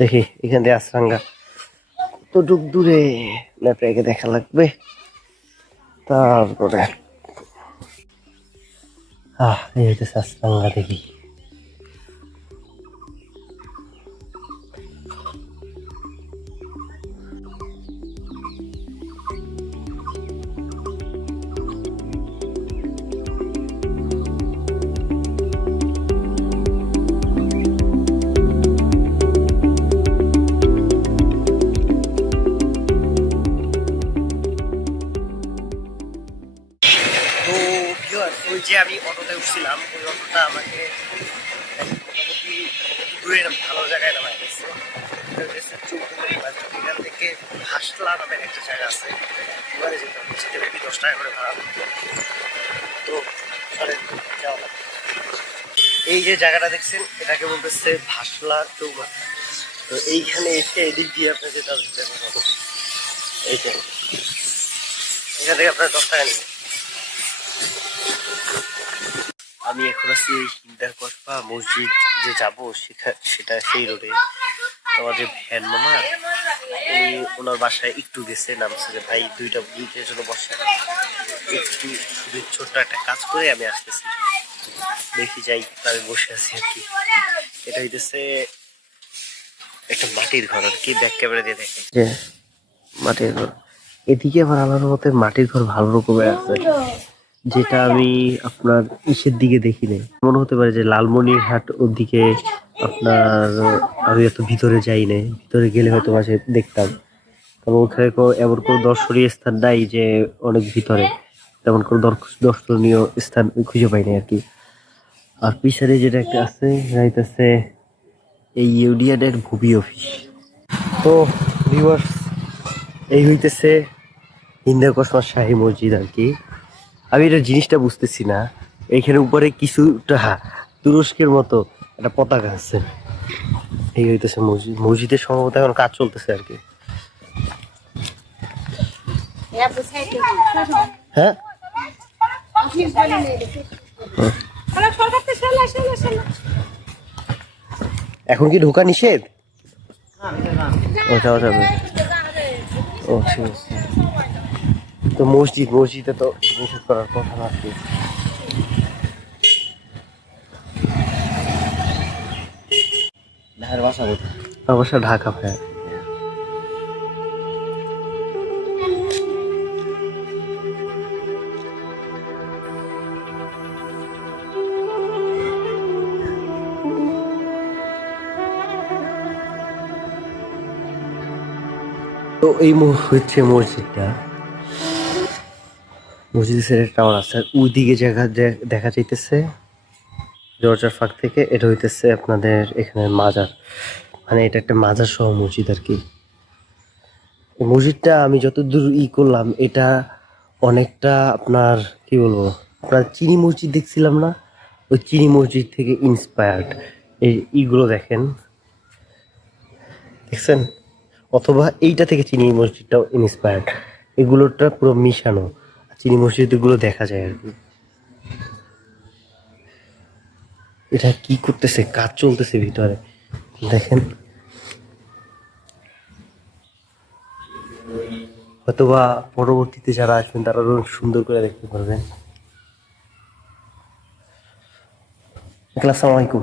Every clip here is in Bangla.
দেখি এখান থেকে আশ্রাঙ্গা কতটুক দূরে ম্যাপে এঁকে দেখা লাগবে। তারপরে এই হইতেছে আশ্রাঙ্গা। দেখি ওই যে আমি অটোতে উঠছিলাম, ওই অটোটা আমাকে মোটামুটি দূরে ভালো জায়গায় নামাই গেছে। এখান থেকে হাসলা নামের একটা জায়গা আছে, ওখানে যেতাম, যেতে মেবি 10 টাকা করে ভাড়া। তো যাওয়া। এই যে জায়গাটা দেখছেন এটাকে বলতেছে ভাসলা চৌমাথা। তো এইখানে এসে এদিক দিয়ে আপনার যেতে হবে, এইটা এখান থেকে আপনার 10 টাকা নেবে। আমি এখন আছি হিন্দার কসবা মসজিদ যে যাবো সেটা সেই রোডে। আমার যে ভ্যান মামা, উনি ওনার বাসায় একটু গেছে, নামছে যে ভাই দুইটার জন্য বসে একটু শুধু ছোট্ট একটা কাজ করে আমি আসতেছি, দেখি যাই। আমি বসে আছি আর কি। এটা হইতেছে একটা মাটির ঘর আর কি, ব্যাক ক্যামেরা দিয়ে দেখে যে মাটির ঘর। এদিকে আবার আমার মতে মাটির ঘর ভালো রকমের আছে, যেটা আমি আপনার ইসের দিকে দেখি নাই। মনে হতে পারে যে লালমনিরহাট ওর দিকে আপনার, আমি এত ভিতরে যাই নাই, ভিতরে গেলে হয়তো মাঝে দেখতাম, কারণ ওখানে এমন কোনো দর্শনীয় স্থান নাই যে অনেক ভিতরে, তেমন কোনো দর্শনীয় স্থান খুঁজে পাই নাই আর কি। আর পিছনে যেটা একটা আছে যাইতেছে এই ইউনিয়নের ভূমি অফিস। তো ভিউয়ার্স, এই হইতেছে হিন্দা কসমা শাহী মসজিদ আর কি। আমি এটা জিনিসটা বুঝতেছি না, এইখানে উপরে কিছুটা তুরস্কের মতো একটা পতাকা আছে। এই হইতেছে মসজিদ। মসজিদের সম্ভবত এখন কাজ চলতেছে আর কি। হ্যাঁ, এখন কি ঢোকা নিষেধ? ও যাওয়া যাবে। ও ঠিক আছে। তো মসজিদে তো নিষেধ করার কথা না আর কি। আমার বাসা ঢাকা ভাই। তো এই হচ্ছে মসজিদটা। মসজিদের টাওয়ার আছে, ওইদিকে জায়গা দেখা যাইতেছে দরজার ফাঁক থেকে। এটা হইতেছে আপনাদের এখানে মাজার, মানে এটা একটা মাজার সহ মসজিদ আর কি। এই মসজিদটা আমি যতদূর করলাম, এটা অনেকটা আপনার কি বলবো, আপনার চিনি মসজিদ দেখছিলাম না, ওই চিনি মসজিদ থেকে ইন্সপায়ার্ড। এইগুলো দেখেন, দেখছেন? অথবা এইটা থেকে চিনি মসজিদটাও ইন্সপায়ার্ড। এগুলোটা পুরো মিশানো, চিনি মসজিদগুলো দেখা যায় আর কি। এটা কি করতেছে, কাজ চলতেছে ভিতরে, দেখেন। হয়তোবা পরবর্তীতে যারা আসবেন তারা সুন্দর করে দেখতে পারবেন। আসসালামু আলাইকুম।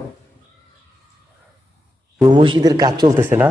মসজিদের কাজ চলতেছে না?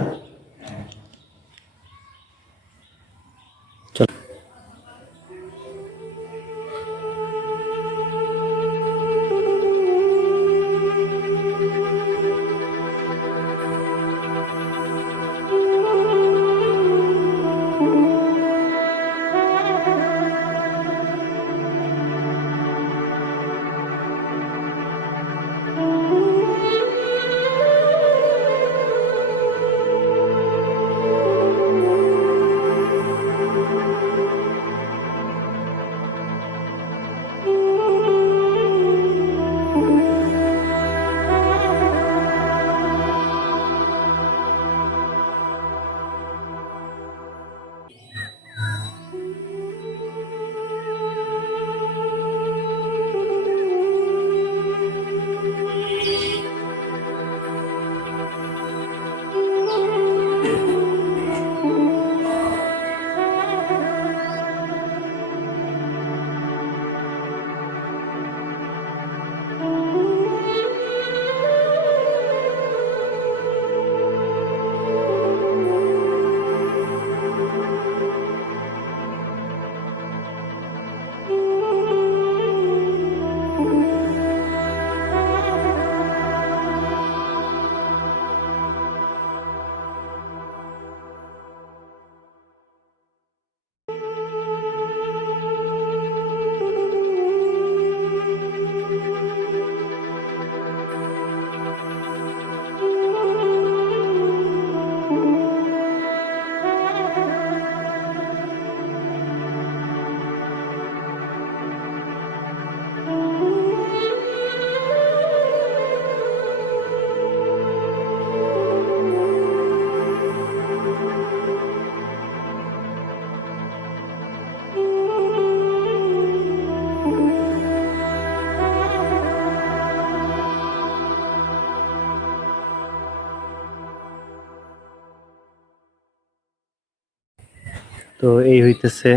তো এই হইতেছে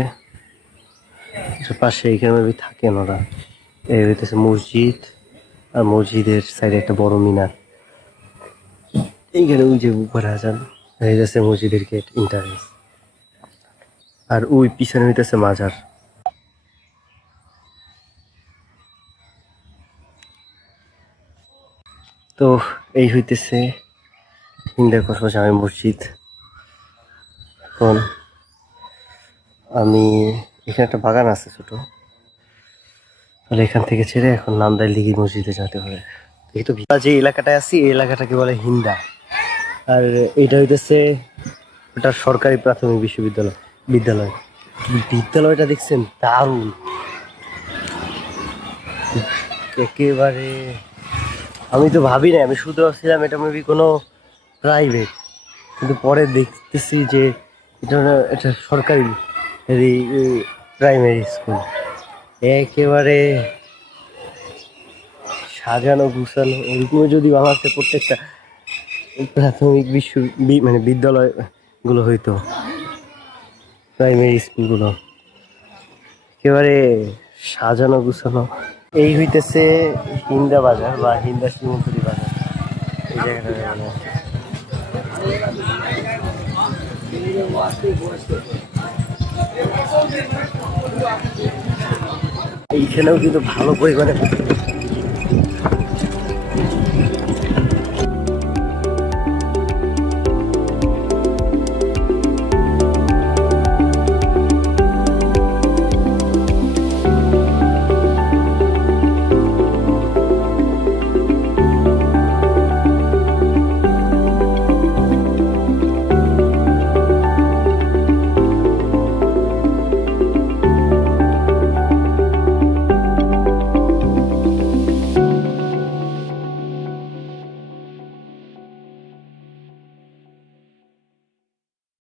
পাশে এখানে থাকেন ওরা। এই হইতেছে মসজিদ, আর মসজিদের সাইডে একটা বড় মিনার। এইখানে ওই যে উপরে আজান হইতেছে মসজিদের গেট ইন্টারেস, আর ওই পিছনে হইতেছে মাজার। তো এই হইতেছে হিন্দা কসবা জামে মসজিদ। এখন আমি এখানে একটা বাগান আছে ছোট, তাহলে এখান থেকে ছেড়ে এখন নান্দাই লিগি মসজিদে যেতে হবে। এই তো যে এলাকাটায় আছি এই এলাকাটাকে বলে হিন্দা, আর এটা হইতেছে ওটা সরকারি প্রাথমিক বিশ্ববিদ্যালয় বিদ্যালয়। বিদ্যালয়টা দেখছেন দারুণ একেবারে। আমি তো ভাবি না, আমি শুধু ভাবছিলাম এটা মেবি কোনো প্রাইভেট, কিন্তু পরে দেখতেছি যে এটা সরকারি প্রাইমারি স্কুল। একেবারে সাজানো গুছানো, ওরকম যদি বাংলাদেশে প্রত্যেকটা প্রাথমিক মানে বিদ্যালয়গুলো হইতো, প্রাইমারি স্কুলগুলো একেবারে সাজানো গুছানো। এই হইতেছে হিন্দা বাজার বা হিন্দা শ্রীমন্তরী বাজার। এই জায়গাটা মানে এইখানেও কিন্তু ভালো পরিমাণে